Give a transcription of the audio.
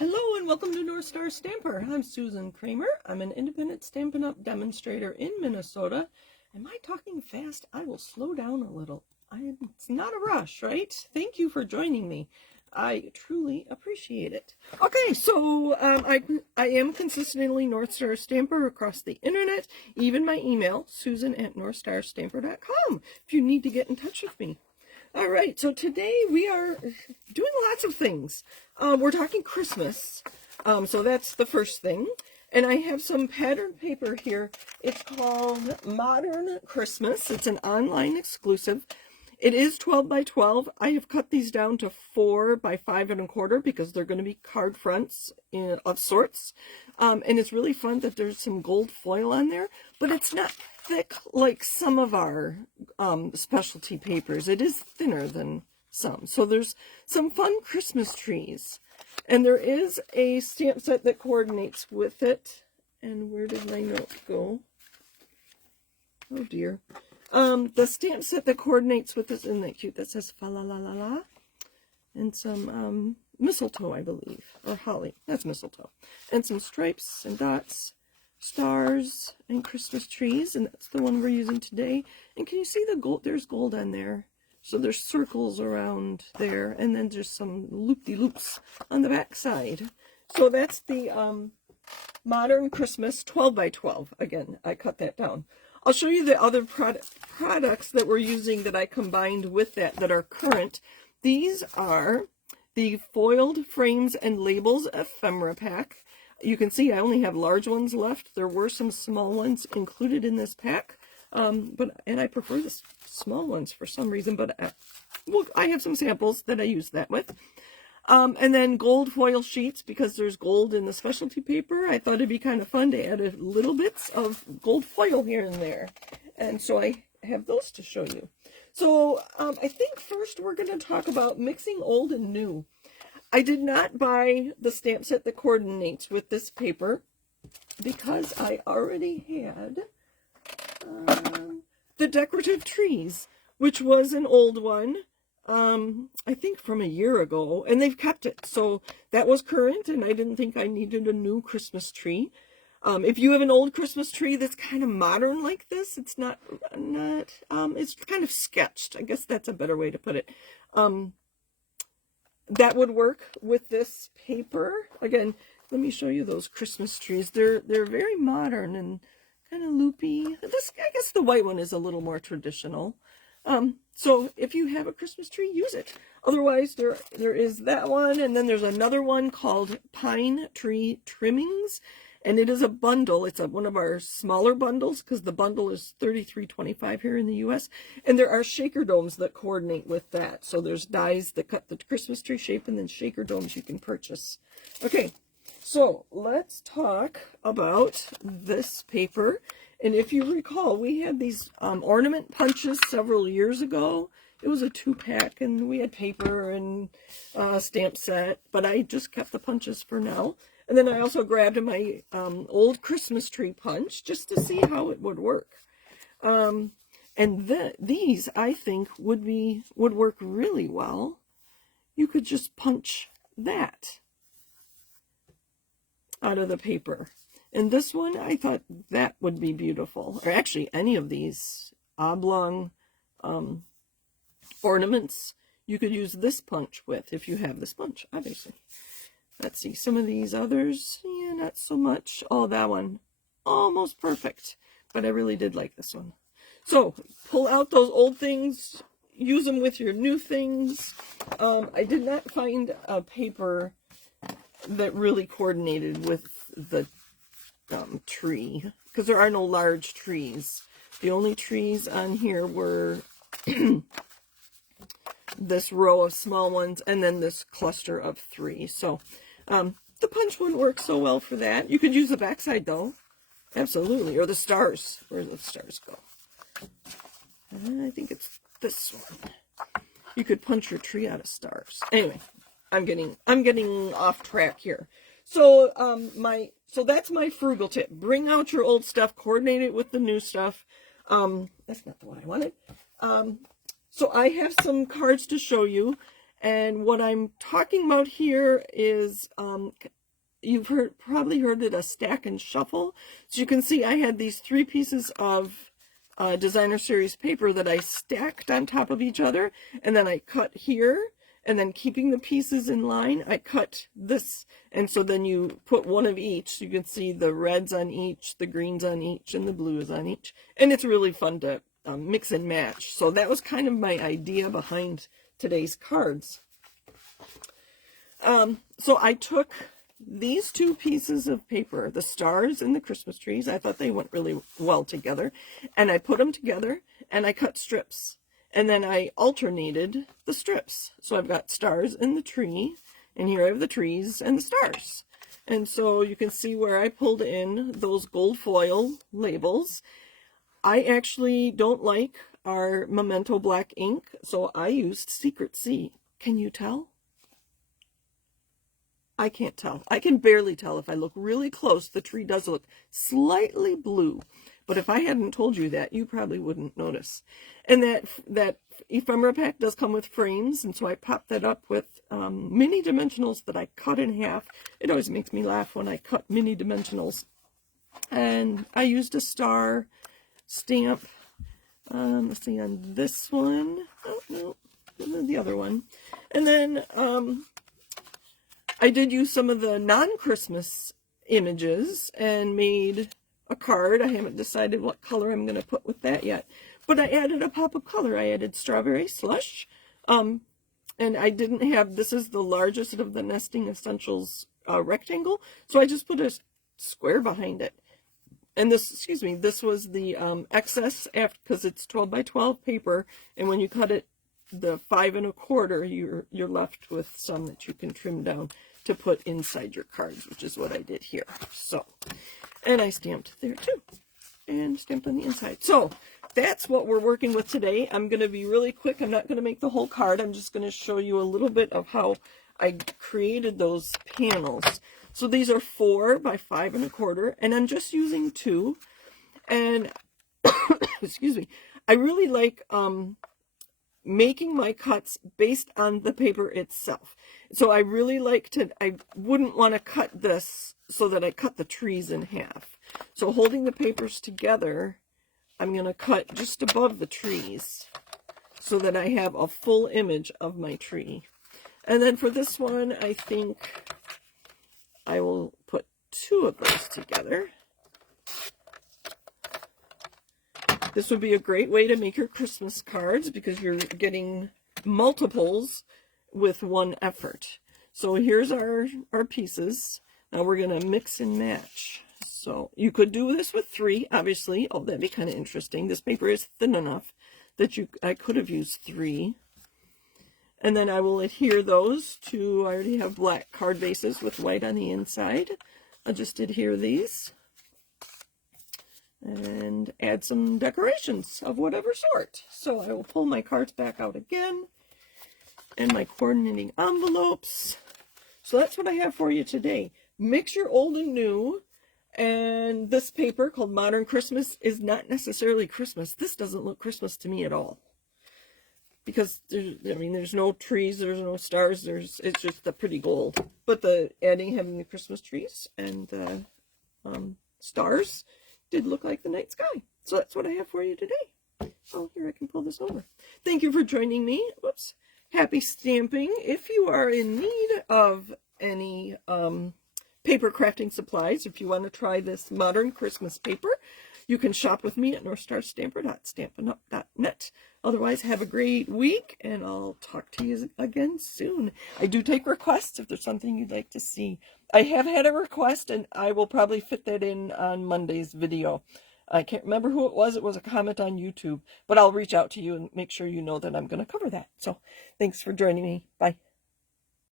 Hello and welcome to North Star Stamper. I'm Susan Kramer. I'm an independent Stampin' Up! Demonstrator in Minnesota. Am I talking fast? I will slow down a little. It's not a rush, right? Thank you for joining me. I truly appreciate it. Okay, so I am consistently North Star Stamper across the internet, even my email, susan@northstarstamper.com, if you need to get in touch with me. All right, so today we are doing lots of things. We're talking Christmas, so that's the first thing. And I have some pattern paper here. It's called Modern Christmas. It's an online exclusive. It is 12 by 12. I have cut these down to 4 by 5 1/4 because they're going to be card fronts of sorts. And it's really fun that there's some gold foil on there, but it's not thick like some of our specialty papers. It is thinner than some. So there's some fun Christmas trees. And there is a stamp set that coordinates with it. And where did my note go? Oh dear. The stamp set that coordinates with this, isn't that cute? That says fa la la la la. And some mistletoe, I believe. Or holly. That's mistletoe. And some stripes and dots, stars, and Christmas trees. And that's the one we're using today. And can you see the gold? There's gold on there. So there's circles around there. And then there's some loop-de-loops on the back side. So that's the Modern Christmas 12 by 12. Again, I cut that down. I'll show you the other products that we're using that I combined with that are current. These are the Foiled Frames and Labels Ephemera Pack. You can see I only have large ones left. There were some small ones included in this pack, and I prefer the small ones for some reason, but I have some samples that I use that with. And then gold foil sheets, because there's gold in the specialty paper. I thought it'd be kind of fun to add little bits of gold foil here and there. And so I have those to show you. So I think first we're going to talk about mixing old and new. I did not buy the stamp set that coordinates with this paper because I already had the decorative trees, which was an old one. I think from a year ago, and they've kept it. So that was current, and I didn't think I needed a new Christmas tree. If you have an old Christmas tree that's kind of modern like this, it's not, it's kind of sketched. I guess that's a better way to put it. That would work with this paper. Again, let me show you those Christmas trees. They're very modern and kind of loopy. This, I guess the white one is a little more traditional. So if you have a Christmas tree, use it. Otherwise, there is that one, and then there's another one called Pine Tree Trimmings, and it is a bundle. It's one of our smaller bundles because the bundle is $33.25 here in the U.S., and there are shaker domes that coordinate with that. So there's dies that cut the Christmas tree shape, and then shaker domes you can purchase. Okay, so let's talk about this paper. And if you recall, we had these ornament punches several years ago. It was a 2-pack, and we had paper and stamp set, but I just kept the punches for now. And then I also grabbed my old Christmas tree punch just to see how it would work. And these, I think, would work really well. You could just punch that out of the paper. And this one, I thought that would be beautiful. Or actually, any of these oblong ornaments, you could use this punch with if you have this punch, obviously. Let's see, some of these others, yeah, not so much. Oh, that one, almost perfect. But I really did like this one. So, pull out those old things, use them with your new things. I did not find a paper that really coordinated with the tree, because there are no large trees. The only trees on here were this row of small ones and then this cluster of 3. So the punch wouldn't work so well for that. You could use the backside though, absolutely, or the stars. Where do the stars go? I think it's this one. You could punch your tree out of stars. Anyway, I'm getting off track here. So so that's my frugal tip. Bring out your old stuff, coordinate it with the new stuff. That's not the one I wanted. So I have some cards to show you, And what I'm talking about here is, you've probably heard it a stack and shuffle. So you can see I had these 3 pieces of designer series paper that I stacked on top of each other, and then I cut here, and then keeping the pieces in line, I cut this, and so then you put one of each, so you can see the reds on each, the greens on each, and the blues on each, and it's really fun to mix and match. So that was kind of my idea behind today's cards. So I took these 2 pieces of paper, the stars and the Christmas trees. I thought they went really well together, and I put them together, and I cut strips, and then I alternated the strips. So I've got stars in the tree, and here I have the trees and the stars. And so you can see where I pulled in those gold foil labels. I actually don't like our Memento black ink, so I used Secret C. Can you tell? I can't tell. I can barely tell. If I look really close, the tree does look slightly blue. But if I hadn't told you that, you probably wouldn't notice. And that ephemera pack does come with frames, and so I popped that up with mini dimensionals that I cut in half. It always makes me laugh when I cut mini dimensionals. And I used a star stamp. Let's see, on this one. Oh, no, the other one. And then I did use some of the non-Christmas images and made a card. I haven't decided what color I'm going to put with that yet. But I added a pop of color. I added Strawberry Slush. And I didn't have, this is the largest of the Nesting Essentials rectangle. So I just put a square behind it. And this, excuse me, this was the excess after, because it's 12 by 12 paper. And when you cut it the 5 1/4, you're left with some that you can trim down to put inside your cards, which is what I did here. So, and I stamped there too, and stamped on the inside. So that's what we're working with today. I'm going to be really quick. I'm not going to make the whole card. I'm just going to show you a little bit of how I created those panels. So these are 4 by 5 1/4, and I'm just using 2. And excuse me, I really like making my cuts based on the paper itself. So I really like to, I wouldn't want to cut this so that I cut the trees in half. So holding the papers together, I'm going to cut just above the trees so that I have a full image of my tree. And then for this one, I think I will put 2 of those together. This would be a great way to make your Christmas cards because you're getting multiples with one effort. So here's our pieces. Now we're going to mix and match. So you could do this with 3, obviously. Oh, that'd be kind of interesting. This paper is thin enough that I could have used 3. And then I will adhere those to, I already have black card bases with white on the inside. I'll just adhere these and add some decorations of whatever sort. So I will pull my cards back out again and my coordinating envelopes. So that's what I have for you today. Mix your old and new. And this paper called Modern Christmas is not necessarily Christmas. This doesn't look Christmas to me at all. Because there's no trees, there's no stars, it's just the pretty gold. But having the Christmas trees and the stars did look like the night sky. So that's what I have for you today. Oh, here, I can pull this over. Thank you for joining me. Whoops. Happy stamping. If you are in need of any paper crafting supplies, if you want to try this Modern Christmas paper, you can shop with me at northstarstamper.stampinup.net. Otherwise, have a great week, and I'll talk to you again soon. I do take requests if there's something you'd like to see. I have had a request, and I will probably fit that in on Monday's video. I can't remember who it was. It was a comment on YouTube, but I'll reach out to you and make sure you know that I'm going to cover that. So thanks for joining me. Bye.